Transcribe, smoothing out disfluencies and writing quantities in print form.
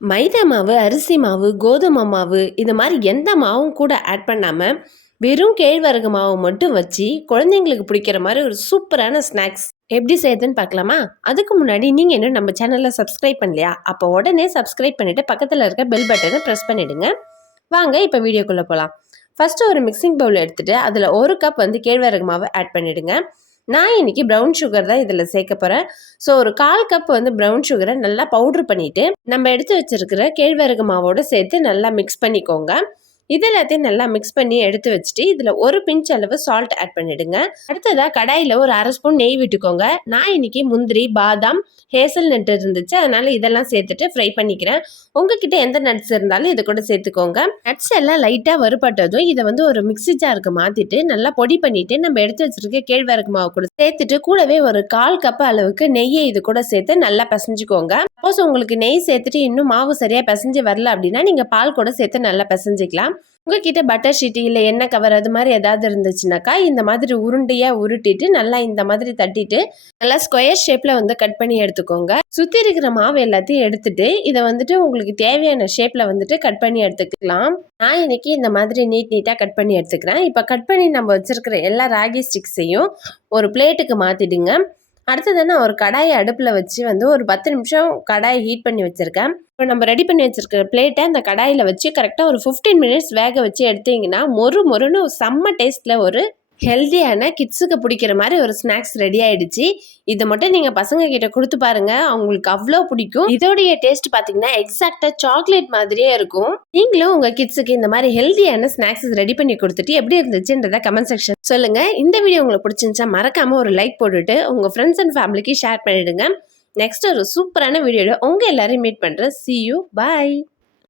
மைதா மாவு, அரிசி மாவு, கோதுமை மாவு இது மாதிரி எந்த மாவும் கூட ஆட் பண்ணாமல் வெறும் கேழ்வரகு மாவு மட்டும் வச்சு குழந்தைங்களுக்கு பிடிக்கிற மாதிரி ஒரு சூப்பரான ஸ்நாக்ஸ் எப்படி செய்யுதுன்னு பார்க்கலாமா? அதுக்கு முன்னாடி நீங்கள் இன்னும் நம்ம சேனலில் சப்ஸ்கிரைப் பண்ணலையா? அப்போ உடனே சப்ஸ்கிரைப் பண்ணிவிட்டு பக்கத்தில் இருக்க பெல் பட்டனை ப்ரெஸ் பண்ணிவிடுங்க. வாங்க இப்போ வீடியோக்குள்ளே போகலாம். ஃபஸ்ட்டு ஒரு மிக்சிங் பவுல் எடுத்துகிட்டு அதில் 1 கப் கேழ்வரகு மாவு ஆட் பண்ணிவிடுங்க. நான் இன்னைக்கு ப்ரௌன் சுகர் தான் இதில் சேர்க்க போகிறேன். ஸோ ஒரு 1/4 கப் ப்ரௌன் சுகரை நல்லா பவுட்ரு பண்ணிவிட்டு நம்ம எடுத்து வச்சிருக்கிற கேழ்வரகு மாவோடு சேர்த்து நல்லா மிக்ஸ் பண்ணிக்கோங்க. இது எல்லாத்தையும் நல்லா மிக்ஸ் பண்ணி எடுத்து வச்சுட்டு இதில் ஒரு பிஞ்ச் அளவு சால்ட் ஆட் பண்ணிடுங்க. அடுத்ததாக கடாயில் ஒரு 1/2 ஸ்பூன் நெய் விட்டுக்கோங்க. நான் இன்னைக்கு முந்திரி, பாதாம், ஹேசல் நட் இருந்துச்சு, அதனால இதெல்லாம் சேர்த்துட்டு ஃப்ரை பண்ணிக்கிறேன். உங்ககிட்ட எந்த நட்ஸ் இருந்தாலும் இதை கூட சேர்த்துக்கோங்க. நட்ஸ் எல்லாம் லைட்டாக வறுபட்டதும் இதை ஒரு மிக்ஸி ஜாருக்கு மாற்றிட்டு நல்லா பொடி பண்ணிட்டு நம்ம எடுத்து வச்சிருக்க கேழ்வரகு மாவு கூட சேர்த்துட்டு கூடவே ஒரு 1/4 கப் அளவுக்கு நெய்யை இது கூட சேர்த்து நல்லா பிசைஞ்சுக்கோங்க. சப்போஸ் உங்களுக்கு நெய் சேர்த்துட்டு இன்னும் மாவு சரியாக பிசைஞ்சு வரல அப்படின்னா நீங்கள் பால் கூட சேர்த்து நல்லா பிசைஞ்சிக்கலாம். உங்ககிட்ட பட்டர் ஷீட்டு இல்லை எண்ணெய் கவர் அது மாதிரி ஏதாவது இருந்துச்சுனாக்கா இந்த மாதிரி உருண்டையாக உருட்டிட்டு நல்லா இந்த மாதிரி தட்டிட்டு நல்லா ஸ்கொயர் ஷேப்பில் கட் பண்ணி எடுத்துக்கோங்க. சுற்றி இருக்கிற மாவு எல்லாத்தையும் எடுத்துட்டு இதை உங்களுக்கு தேவையான ஷேப்பில் கட் பண்ணி எடுத்துக்கலாம். நான் இன்னைக்கு இந்த மாதிரி நீட்டாக கட் பண்ணி எடுத்துக்கிறேன். இப்போ கட் பண்ணி நம்ம வச்சிருக்கிற எல்லா ராகி ஸ்டிக்ஸையும் ஒரு பிளேட்டுக்கு மாற்றிடுங்க. அடுத்தது நான் ஒரு கடாயை அடுப்பில் வச்சு ஒரு 10 நிமிஷம் கடாயை ஹீட் பண்ணி வச்சுருக்கேன். இப்போ நம்ம ரெடி பண்ணி வச்சுருக்கிற பிளேட்டை அந்த கடாயில் வச்சு கரெக்டாக ஒரு 15 மினிட்ஸ் வேக வச்சு எடுத்தீங்கன்னா மொறுன்னு செம்ம டேஸ்ட்டில் ஒரு ஹெல்த்தியான கிட்ஸுக்கு பிடிக்கிற மாதிரி ஒரு ஸ்நாக்ஸ் ரெடி ஆயிடுச்சு. இதை மட்டும் நீங்கள் பசங்க கிட்ட கொடுத்து பாருங்க, அவங்களுக்கு அவ்வளோ பிடிக்கும். இதோடைய டேஸ்ட் பார்த்தீங்கன்னா எக்ஸாக்டாக சாக்லேட் மாதிரியே இருக்கும். நீங்களும் உங்கள் கிட்ஸுக்கு இந்த மாதிரி ஹெல்த்தியான ஸ்நாக்ஸ் ரெடி பண்ணி கொடுத்துட்டு எப்படி இருந்துச்சுன்றத கமெண்ட் செக்ஷன் சொல்லுங்க. இந்த வீடியோ உங்களுக்கு பிடிச்சிருந்துச்சா மறக்காம ஒரு லைக் போட்டுட்டு உங்கள் ஃப்ரெண்ட்ஸ் அண்ட் ஃபேமிலிக்கு ஷேர் பண்ணிடுங்க. நெக்ஸ்ட் ஒரு சூப்பரான வீடியோவில் உங்கள் எல்லாரையும் மீட் பண்ணுறேன். See you. Bye.